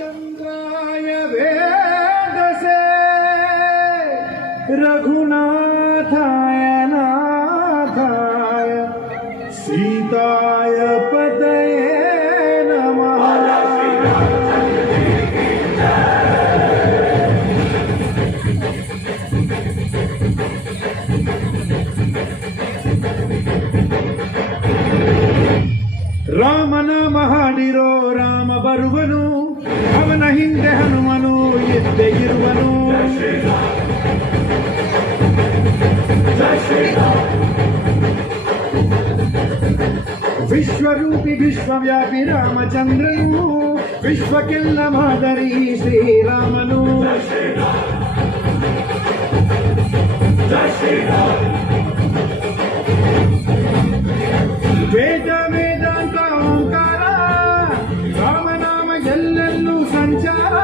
रामचंद्राय वेदसे रघुनाथाय नाथाय सीताय पतये नमः। ರಾಮನ ಮಹಾಡಿರೋ ರಾಮ ಬರುವನು, ಅವನ ಹಿಂದೆ ಹನುಮನು ಎದ್ದೆ ಇರುವನು. ವಿಶ್ವರೂಪಿ ವಿಶ್ವವ್ಯಾಪಿ ರಾಮಚಂದ್ರನು, ವಿಶ್ವಕ್ಕೆಲ್ಲ ಮಾದರಿ ಶ್ರೀರಾಮನು. ವೇದ ವೇದಾಂತ ಓಂಕಾರ, ರಾಮನಾಮ ಎಲ್ಲೆಲ್ಲೂ ಸಂಚಾರ.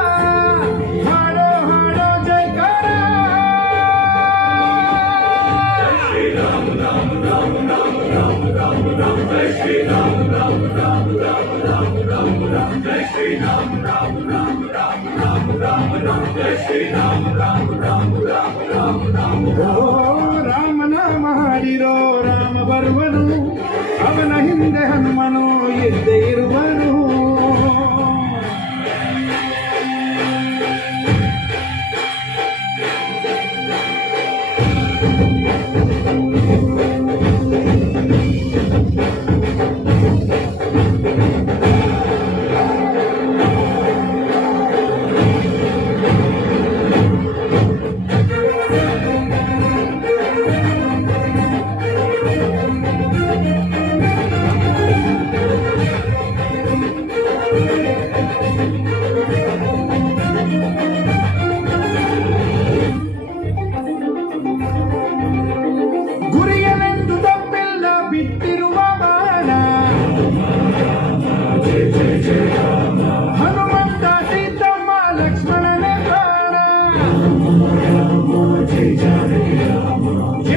ಹಾಡೋ ಹಾಡೋ ಜೈಕಾರ. ಶ್ರೀರಾಮ ರಾಮ ರಾಮ ರಾಮ ರಾಮ ರಾಮ ರಾಮ ಜೈ ಶ್ರೀರಾಮ ರಾಮ ರಾಮ ರಾಮ ರಾಮ ರಾಮ ರಾಮ ಜೈ ಶ್ರೀರಾಮ ರಾಮ ರಾಮ ರಾಮ ರಾಮ ರಾಮ ರಾಮ ಜೈ ಶ್ರೀರಾಮ ರಾಮ ರಾಮ ರಾಮ ರಾಮ ರಾಮ. ರಾಮನ ಮಹಾಡಿರೋ ರಾಮ ಬರುವನು, ಅವನ ಹಿಂದೆ ಹನುಮನು ಎದ್ದೆ ಇರುವನು. ಗುರಿಯನೆಂದು ತಪ್ಪಿಲ್ಲ ಬಿಟ್ಟಿರುವ ಬಾಣ, ಹನುಮಂತ ಸೀತಮ್ಮ ಲಕ್ಷ್ಮಣನೇ ಪ್ರಾಣ.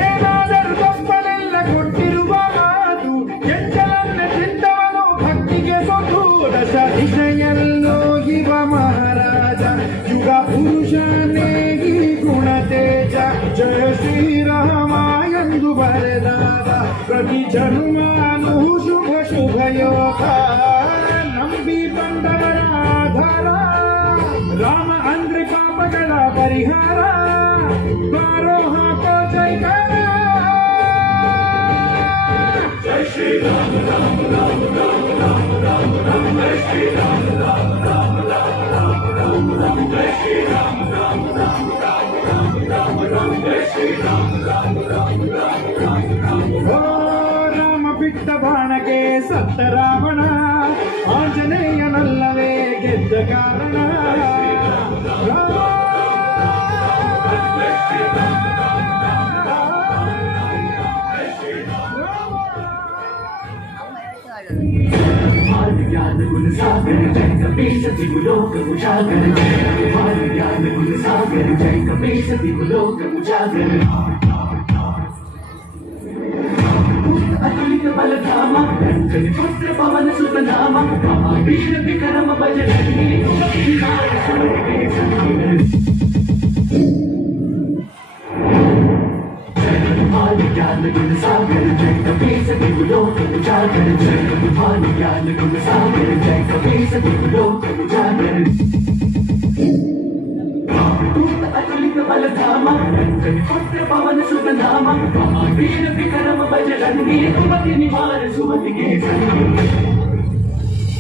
ಏನಾದರೂ ತಪ್ಪಲೆಲ್ಲ ಕೊಟ್ಟಿರುವ ಮಾತು, ಎಂಜಲನ್ನೇ ತಿಂದವನು ಭಕ್ತಿಗೆ ಸೊತು. ದಶ ದಿಶೆಯಲ್ಲೋ ಇವ ಮಹಾರಾಜ, ಯುಗ ಪುರುಷನೇ ಈ ಗುಣ ತೇಜ. ಜಯ ಶ್ರೀರಾಮ ಎಂದು ಬರೆದಾದ ಪ್ರತಿ ಜನುಮಾನು ಶುಭ ಶುಭ ಯೋಗ. ನಂಬಿ ಬಂದವರ ಆಧಾರ, ರಾಮ ಅಂದ್ರೆ ಪಾಪಗಳ ಪರಿಹಾರ. ಬಾರೋ ಹಾಕೋ ಜೈಕಾರ. ಜೈ ಶ್ರೀರಾಮ ರಾಮ ರಾಮ ರಾಮ ರಾಮ ರಾಮ ರಾಮ ಜೈ ಶ್ರೀರಾಮ ರಾಮ ರಾಮ ರಾಮ ರಾಮ ರಾಮ ರಾಮ ಜೈ ಶ್ರೀರಾಮ ರಾಮ ರಾಮ ರಾಮ ರಾಮ ರಾಮ ರಾಮ ಜೈ ಶ್ರೀರಾಮ ರಾಮ ರಾಮ ರಾಮ ರಾಮ ರಾಮ. ರಾಮ ಬಿಟ್ಟ ಬಾಣಕ್ಕೆ ಸತ್ತ ರಾವಣ, ಆಂಜನೇಯನಲ್ಲವೇ ಗೆದ್ದ ಕಾರಣ. ज्ञान गुण सागर जय कपीस त्रिगुलोक उजागर, ज्ञान गुण सागर जय कपीस त्रिगुलोक उजागर. अतुलित बलधाम रंजन पुत्र पवन सुत नाम, महावीर विक्रम बजरंगी ज्ञान गुण सागर जय कपीस त्रिगुलोक उजागर. जय भानु ज्ञान गुण सागर जय कपीस त्रिगुलोक उजागर. अतुलित बलधाम रंजन पुत्र पवन सुत नाम, महावीर विक्रम बजरंगी सुमति निवार सुमति के संगी.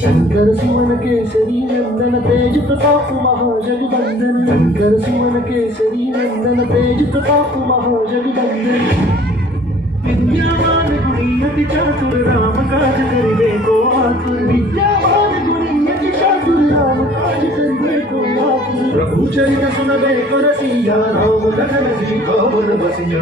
शंकर सुमन केसरी नंदन तेज प्रताप महाजगबंदन. शंकर सुमन केसरी नंदन तेज प्रताप महाजगबंदन. विद्यावान गुणियति चातुर राम काज करिबे को आतुर. विद्यावान गुणियति चातुर राम काज करिबे को आतुर. प्रभु चरित सुनबे को रसिया, राम लखन सीता वन बसिया.